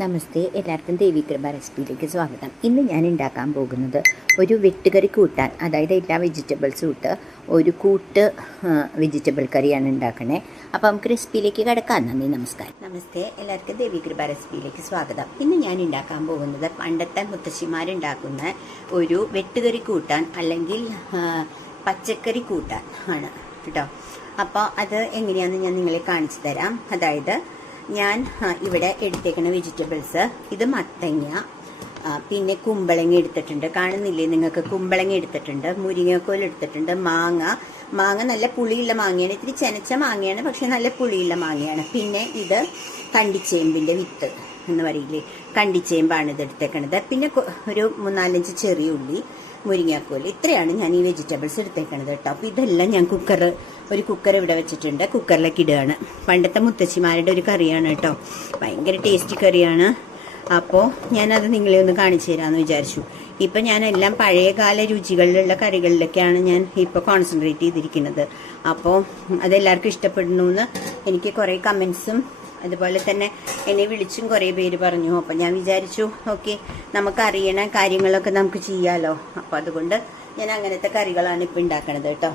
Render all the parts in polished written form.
നമസ്തേ, എല്ലാവർക്കും ദേവികൃപ റെസിപ്പിയിലേക്ക് സ്വാഗതം. ഇന്ന് ഞാൻ ഉണ്ടാക്കാൻ പോകുന്നത് ഒരു വെട്ടുകറി കൂട്ടാൻ, അതായത് എല്ലാ വെജിറ്റബിൾസും ഇട്ട് ഒരു കൂട്ട് വെജിറ്റബിൾ കറിയാണ് ഉണ്ടാക്കണേ. അപ്പോൾ നമുക്ക് റെസിപ്പിയിലേക്ക് കിടക്കാം. നന്ദി, നമസ്കാരം. നമസ്തേ, എല്ലാവർക്കും ദേവികൃപ റെസിപ്പിയിലേക്ക് സ്വാഗതം. ഇന്ന് ഞാൻ ഉണ്ടാക്കാൻ പോകുന്നത് പണ്ടത്തെ മുത്തശ്ശിമാരുണ്ടാക്കുന്ന ഒരു വെട്ടുകറി കൂട്ടാൻ അല്ലെങ്കിൽ പച്ചക്കറി കൂട്ടാൻ ആണ് കേട്ടോ. അപ്പോൾ അത് എങ്ങനെയാണെന്ന് ഞാൻ നിങ്ങളെ കാണിച്ചു തരാം. അതായത് ഞാൻ ഇവിടെ എടുത്തേക്കുന്ന വെജിറ്റബിൾസ്, ഇത് മത്തങ്ങ, പിന്നെ കുമ്പളങ്ങ എടുത്തിട്ടുണ്ട്, കാണുന്നില്ലേ നിങ്ങൾക്ക്? കുമ്പളങ്ങ എടുത്തിട്ടുണ്ട്, മുരിങ്ങക്കോൽ എടുത്തിട്ടുണ്ട്, മാങ്ങ നല്ല പുളിയുള്ള മാങ്ങയാണ്, ഇത്തിരി ചെനച്ച മാങ്ങയാണ്, പക്ഷെ നല്ല പുളിയുള്ള മാങ്ങയാണ്. പിന്നെ ഇത് കണ്ടിച്ചേമ്പിൻ്റെ വിത്ത് എന്ന് പറയില്ലേ, കണ്ടിച്ചേമ്പാണ് ഇത് എടുത്തേക്കണത്. പിന്നെ ഒരു 3-4 ചെറിയ ഉള്ളി, മുരിങ്ങാക്കോൽ, ഇത്രയാണ് ഞാൻ ഈ വെജിറ്റബിൾസ് എടുത്തേക്കണത് കേട്ടോ. അപ്പോൾ ഇതെല്ലാം ഞാൻ ഒരു കുക്കർ ഇവിടെ വെച്ചിട്ടുണ്ട്, കുക്കറിലേക്ക് ഇടുകയാണ്. പണ്ടത്തെ മുത്തശ്ശിമാരുടെ ഒരു കറിയാണ് കേട്ടോ, ഭയങ്കര ടേസ്റ്റി കറിയാണ്. അപ്പോൾ ഞാനത് നിങ്ങളെ ഒന്ന് കാണിച്ചു തരാമെന്ന് വിചാരിച്ചു. ഇപ്പം ഞാനെല്ലാം പഴയകാല രുചികളിലുള്ള കറികളിലൊക്കെയാണ് ഞാൻ ഇപ്പോൾ കോൺസെൻട്രേറ്റ് ചെയ്തിരിക്കുന്നത്. അപ്പോൾ അതെല്ലാവർക്കും ഇഷ്ടപ്പെടുന്നു. എനിക്ക് കുറേ കമൻസും അതുപോലെ തന്നെ എന്നെ വിളിച്ചും കുറേ പേര് പറഞ്ഞു. അപ്പം ഞാൻ വിചാരിച്ചു ഓക്കെ, നമുക്കറിയണ കാര്യങ്ങളൊക്കെ നമുക്ക് ചെയ്യാമല്ലോ. അപ്പോൾ അതുകൊണ്ട് ഞാൻ അങ്ങനത്തെ കറികളാണ് ഇപ്പം ഉണ്ടാക്കണത് കേട്ടോ.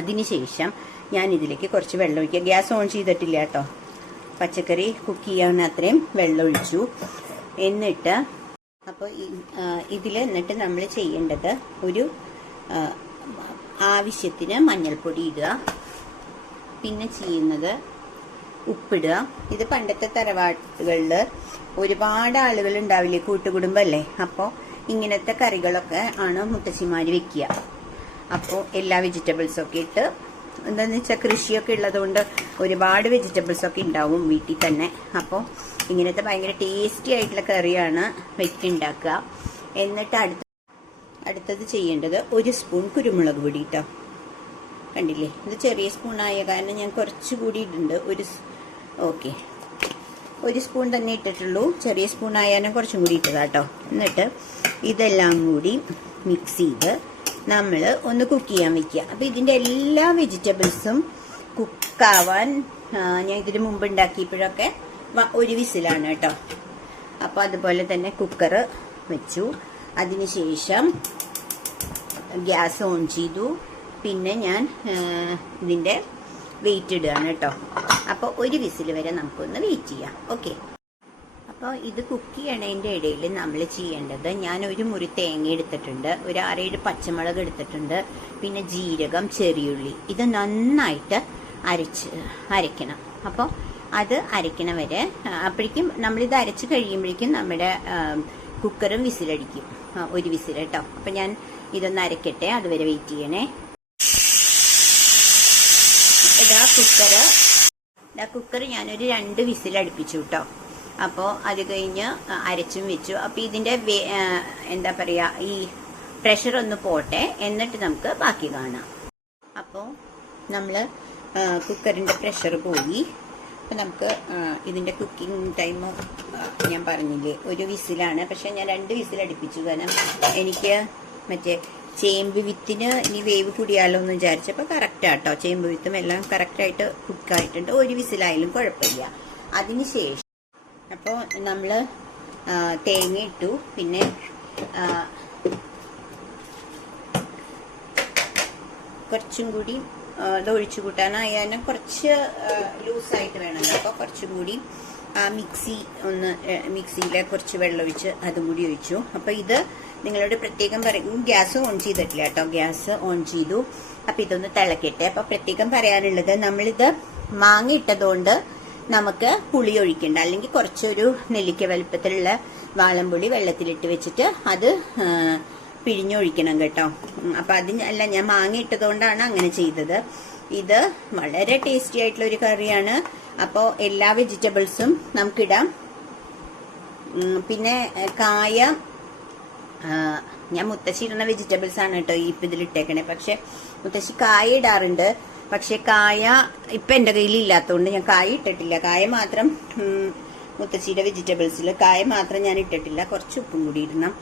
അതിനുശേഷം ഞാൻ ഇതിലേക്ക് കുറച്ച് വെള്ളം ഒഴിക്കുക. ഗ്യാസ് ഓൺ ചെയ്തിട്ടില്ല കേട്ടോ, പച്ചക്കറി കുക്ക് ചെയ്യാൻ അത്രയും വെള്ളം ഒഴിച്ചു. എന്നിട്ട് അപ്പോൾ എന്നിട്ട് നമ്മൾ ചെയ്യേണ്ടത് ഒരു ആവശ്യത്തിന് മഞ്ഞൾപ്പൊടി ഇടുക, പിന്നെ ചെയ്യുന്നത് ഉപ്പിടുക. ഇത് പണ്ടത്തെ തറവാട്ടുകളിൽ ഒരുപാട് ആളുകൾ ഉണ്ടാവില്ലേ, കൂട്ടുകുടുംബല്ലേ, അപ്പോൾ ഇങ്ങനത്തെ കറികളൊക്കെ ആണ് മുത്തശ്ശിമാർ വെക്കുക. അപ്പോൾ എല്ലാ വെജിറ്റബിൾസൊക്കെ ഇട്ട്, എന്താണെന്ന് വെച്ചാൽ കൃഷിയൊക്കെ ഉള്ളതുകൊണ്ട് ഒരുപാട് വെജിറ്റബിൾസൊക്കെ ഉണ്ടാവും വീട്ടിൽ തന്നെ. അപ്പോൾ ഇങ്ങനത്തെ ഭയങ്കര ടേസ്റ്റി ആയിട്ടുള്ള കറിയാണ് വെച്ചുണ്ടാക്കുക. എന്നിട്ട് അടുത്തത് ചെയ്യേണ്ടത് 1 സ്പൂൺ കുരുമുളക് പൊടി കേട്ടോ. കണ്ടില്ലേ, ഇത് ചെറിയ സ്പൂണായ കാരണം ഞാൻ കുറച്ചുകൂടി ഇടുന്നുണ്ട്. 1 സ്പൂൺ തന്നെ ഇട്ടിട്ടുള്ളൂ, ചെറിയ സ്പൂൺ ആയാലും കുറച്ചും കൂടി ഇട്ടതാ കേട്ടോ. എന്നിട്ട് ഇതെല്ലാം കൂടി മിക്സ് ചെയ്ത് നമ്മൾ ഒന്ന് കുക്ക് ചെയ്യാൻ വെക്കുക. അപ്പോൾ ഇതിൻ്റെ എല്ലാ വെജിറ്റബിൾസും കുക്കാവാൻ ഞാൻ ഇതിന് മുമ്പ് ഉണ്ടാക്കിയപ്പോഴൊക്കെ 1 വിസിലാണ് കേട്ടോ. അപ്പോൾ അതുപോലെ തന്നെ കുക്കർ വെച്ചു. അതിനുശേഷം ഗ്യാസ് ഓൺ ചെയ്തു. പിന്നെ ഞാൻ ഇതിൻ്റെ വെയിറ്റ് ഇടുകയാണ് കേട്ടോ. അപ്പോൾ 1 വിസിൽ വരെ നമുക്കൊന്ന് വെയിറ്റ് ചെയ്യാം. ഓക്കെ. അപ്പോൾ ഇത് കുക്ക് ചെയ്യണതിൻ്റെ ഇടയിൽ നമ്മൾ ചെയ്യേണ്ടത്, ഞാൻ ഒരു മുറി തേങ്ങ എടുത്തിട്ടുണ്ട്, ഒരു 6-7 പച്ചമുളക് എടുത്തിട്ടുണ്ട്, പിന്നെ ജീരകം, ചെറിയുള്ളി, ഇത് നന്നായിട്ട് അരയ്ക്കണം. അപ്പോൾ അത് അരയ്ക്കണ വരെ, അപ്പോഴേക്കും നമ്മളിത് അരച്ച് കഴിയുമ്പോഴേക്കും നമ്മുടെ കുക്കറും വിസിലടിക്കും, 1 വിസിൽ കേട്ടോ. അപ്പം ഞാൻ ഇതൊന്ന് അരയ്ക്കട്ടെ, അതുവരെ വെയിറ്റ് ചെയ്യണേ. കുക്കർ ഞാനൊരു 2 വിസിൽ അടുപ്പിച്ചു കേട്ടോ. അപ്പോൾ അത് കഴിഞ്ഞ് അരച്ചും വെച്ചു. അപ്പോൾ ഇതിൻ്റെ എന്താ പറയുക, ഈ പ്രഷർ ഒന്ന് പോട്ടെ, എന്നിട്ട് നമുക്ക് ബാക്കി കാണാം. അപ്പോൾ നമ്മൾ കുക്കറിൻ്റെ പ്രഷർ പോയി. അപ്പോൾ നമുക്ക് ഇതിൻ്റെ കുക്കിംഗ് ടൈം ഞാൻ പറഞ്ഞില്ലേ 1 വിസിലാണ്, പക്ഷെ ഞാൻ 2 വിസിൽ അടുപ്പിച്ചു. കാരണം എനിക്ക് മറ്റേ ചേമ്പ് വിത്തിന് ഇനി വേവ് കൂടിയാലോ എന്ന് വിചാരിച്ചപ്പോൾ കറക്റ്റാട്ടോ, ചേമ്പ് വിത്തും എല്ലാം കറക്റ്റായിട്ട് കുക്കായിട്ടുണ്ട്. 1 വിസിലായാലും കുഴപ്പമില്ല. അതിനുശേഷം അപ്പോൾ നമ്മൾ തേങ്ങ ഇട്ടു, പിന്നെ കുറച്ചും കൂടി ഇത് ഒഴിച്ചു കൂട്ടാനായാലും കുറച്ച് ലൂസായിട്ട് വേണമല്ലോ. അപ്പോൾ കുറച്ചും കൂടി മിക്സിയിലെ കുറച്ച് വെള്ളം ഒഴിച്ച് അതും കൂടി ഒഴിച്ചു. അപ്പോൾ ഇത് നിങ്ങളോട് പ്രത്യേകം പറയും, ഗ്യാസ് ഓൺ ചെയ്തിട്ടില്ല കേട്ടോ, ഗ്യാസ് ഓൺ ചെയ്തു. അപ്പം ഇതൊന്ന് തിളക്കട്ടെ. അപ്പം പ്രത്യേകം പറയാനുള്ളത്, നമ്മളിത് മാങ്ങ ഇട്ടതുകൊണ്ട് നമുക്ക് പുളി ഒഴിക്കണ്ട, അല്ലെങ്കിൽ കുറച്ചൊരു നെല്ലിക്ക വലുപ്പത്തിലുള്ള വാളംപുളി വെള്ളത്തിലിട്ട് വെച്ചിട്ട് അത് പിഴിഞ്ഞൊഴിക്കണം കേട്ടോ. അപ്പം അതിനല്ല, ഞാൻ മാങ്ങ ഇട്ടതുകൊണ്ടാണ് അങ്ങനെ ചെയ്തത്. ഇത് വളരെ ടേസ്റ്റി ആയിട്ടുള്ള ഒരു കറിയാണ്. അപ്പോൾ എല്ലാ വെജിറ്റബിൾസും നമുക്കിടാം. പിന്നെ കായ, ഞാൻ മുത്തശ്ശി ഇടുന്ന വെജിറ്റബിൾസ് ആണ് കേട്ടോ ഇപ്പം ഇതിലിട്ടേക്കണേ. പക്ഷെ മുത്തശ്ശി കായ ഇടാറുണ്ട്, പക്ഷെ കായ ഇപ്പം എൻ്റെ കയ്യിൽ ഇല്ലാത്തതുകൊണ്ട് ഞാൻ കായ ഇട്ടിട്ടില്ല. കായ മാത്രം മുത്തശ്ശിയുടെ വെജിറ്റബിൾസിൽ കായ മാത്രം ഞാൻ ഇട്ടിട്ടില്ല. കുറച്ച് ഉപ്പും കൂടി ഇടണം.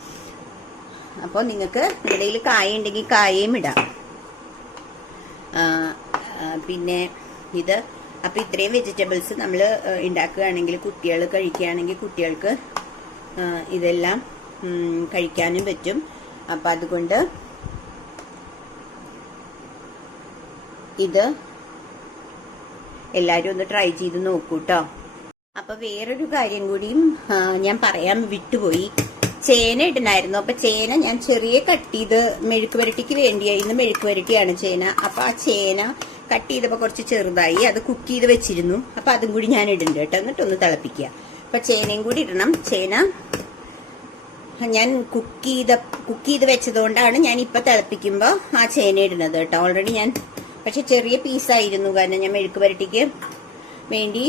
അപ്പോൾ നിങ്ങൾക്ക് ഇടയിൽ കായ ഉണ്ടെങ്കിൽ കായയും ഇടാം. പിന്നെ ഇത് അപ്പം ഇത്രയും വെജിറ്റബിൾസ് നമ്മൾ ഉണ്ടാക്കുകയാണെങ്കിൽ, കുട്ടികൾ കഴിക്കുകയാണെങ്കിൽ കുട്ടികൾക്ക് ഇതെല്ലാം കഴിക്കാനും പറ്റും. അപ്പം അതുകൊണ്ട് ഇത് എല്ലാവരും ഒന്ന് ട്രൈ ചെയ്ത് നോക്കൂ കേട്ടോ. അപ്പൊ വേറൊരു കാര്യം കൂടിയും ഞാൻ പറയാൻ വിട്ടുപോയി. ചേന ഇടണായിരുന്നു. അപ്പൊ ചേന ഞാൻ ചെറിയ കട്ട് ചെയ്ത് മെഴുക്ക് പുരട്ടിക്ക് വേണ്ടിയായി. ഇന്ന് മെഴുക്ക് പുരട്ടിയാണ് ചേന. അപ്പൊ ആ ചേന കട്ട് ചെയ്തപ്പോ കുറച്ച് ചെറുതായി, അത് കുക്ക് ചെയ്ത് വെച്ചിരുന്നു. അപ്പൊ അതും കൂടി ഞാൻ ഇടുന്നുണ്ട് കേട്ടോ. എന്നിട്ടൊന്ന് തിളപ്പിക്കുക. അപ്പൊ ചേനയും കൂടി ഇടണം. ചേന ഞാൻ കുക്ക് ചെയ്ത് വെച്ചതുകൊണ്ടാണ് ഞാൻ ഇപ്പൊ തിളപ്പിക്കുമ്പോ ആ ചേന ഇടുന്നത് കേട്ടോ. ഓൾറെഡി ഞാൻ പക്ഷെ ചെറിയ പീസായിരുന്നു, കാരണം ഞാൻ മെഴുക്ക് പുരട്ടിക്ക് വേണ്ടി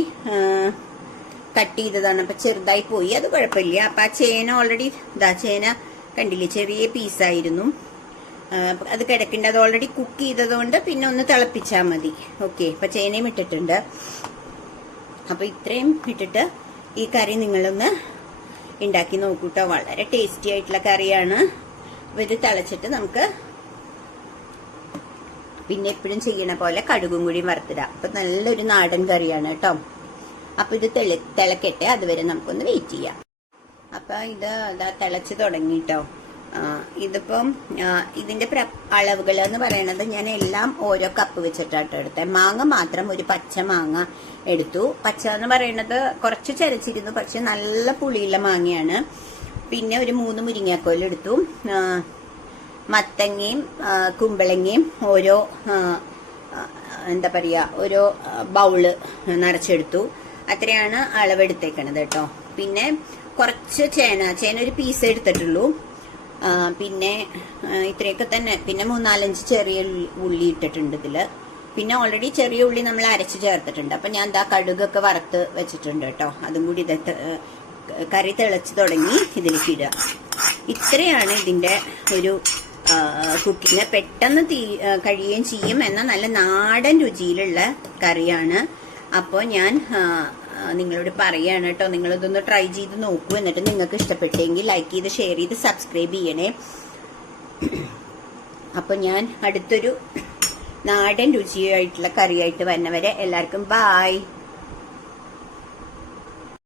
കട്ട് ചെയ്തതാണ്. അപ്പൊ ചെറുതായി പോയി, അത് കുഴപ്പമില്ല. അപ്പൊ ആ ചേന ഓൾറെഡി ചേന കണ്ടില്ലേ, ചെറിയ പീസായിരുന്നു. അത് കിടക്കേണ്ട, അത് ഓൾറെഡി കുക്ക് ചെയ്തതുകൊണ്ട് പിന്നെ ഒന്ന് തിളപ്പിച്ചാൽ മതി. ഓക്കെ, അപ്പൊ ചേനയും ഇട്ടിട്ടുണ്ട്. അപ്പൊ ഇത്രയും ഇട്ടിട്ട് ഈ കറി നിങ്ങളൊന്ന് ഉണ്ടാക്കി നോക്കൂട്ടോ. വളരെ ടേസ്റ്റി ആയിട്ടുള്ള കറിയാണ്. അപ്പൊ ഇത് തിളച്ചിട്ട് നമുക്ക് പിന്നെ എപ്പോഴും ചെയ്യണ പോലെ കടുകും കൂടി വറുത്തിടാം. അപ്പൊ നല്ലൊരു നാടൻ കറിയാണ് കേട്ടോ. അപ്പൊ ഇത് തിളക്കട്ടെ, അതുവരെ നമുക്കൊന്ന് വെയിറ്റ് ചെയ്യാം. അപ്പൊ ഇത് തിളച്ച് തുടങ്ങിട്ടോ. ഇതിപ്പം ഇതിന്റെ അളവുകൾ എന്ന് പറയുന്നത് ഞാൻ എല്ലാം ഓരോ കപ്പ് വെച്ചിട്ടാട്ടോ എടുത്തത്. മാങ്ങ മാത്രം ഒരു പച്ച മാങ്ങ എടുത്തു. പച്ച എന്ന് പറയുന്നത് കുറച്ച് ചരച്ചിരുന്നു, പക്ഷെ നല്ല പുളിയുള്ള മാങ്ങയാണ്. പിന്നെ ഒരു 3 മുരിങ്ങാക്കോൽ എടുത്തു. മത്തങ്ങയും കുമ്പളങ്ങയും ഓരോ എന്താ പറയാ, ഓരോ ബൗള് നിറച്ചെടുത്തു. അത്രയാണ് അളവെടുത്തേക്കണത് കേട്ടോ. പിന്നെ കുറച്ച് ചേന ഒരു പീസ് എടുത്തിട്ടുള്ളൂ. പിന്നെ ഇത്രയൊക്കെ തന്നെ. പിന്നെ 3-4 ചെറിയ ഉള്ളി ഇട്ടിട്ടുണ്ട് ഇതില്. പിന്നെ ഓൾറെഡി ചെറിയ ഉള്ളി നമ്മൾ അരച്ച് ചേർത്തിട്ടുണ്ട്. അപ്പൊ ഞാൻ കടുകൊക്കെ വറുത്ത് വെച്ചിട്ടുണ്ട് കേട്ടോ. അതും കൂടി കറി തിളച്ച് തുടങ്ങി ഇതിലേക്ക് ഇടുക. ഇത്രയാണ് ഇതിന്റെ ഒരു കുക്കിങ്. പെട്ടെന്ന് കഴിയുകയും ചെയ്യും, എന്നാൽ നല്ല നാടൻ രുചിയിലുള്ള കറിയാണ്. അപ്പോൾ ഞാൻ നിങ്ങളോട് പറയാണ് കേട്ടോ, നിങ്ങളിതൊന്ന് ട്രൈ ചെയ്ത് നോക്കൂ. എന്നിട്ട് നിങ്ങൾക്ക് ഇഷ്ടപ്പെട്ടെങ്കിൽ ലൈക്ക് ചെയ്ത് ഷെയർ ചെയ്ത് സബ്സ്ക്രൈബ് ചെയ്യണേ. അപ്പോൾ ഞാൻ അടുത്തൊരു നാടൻ രുചിയായിട്ടുള്ള കറിയായിട്ട് വരുന്നവരെ എല്ലാവർക്കും ബായ്.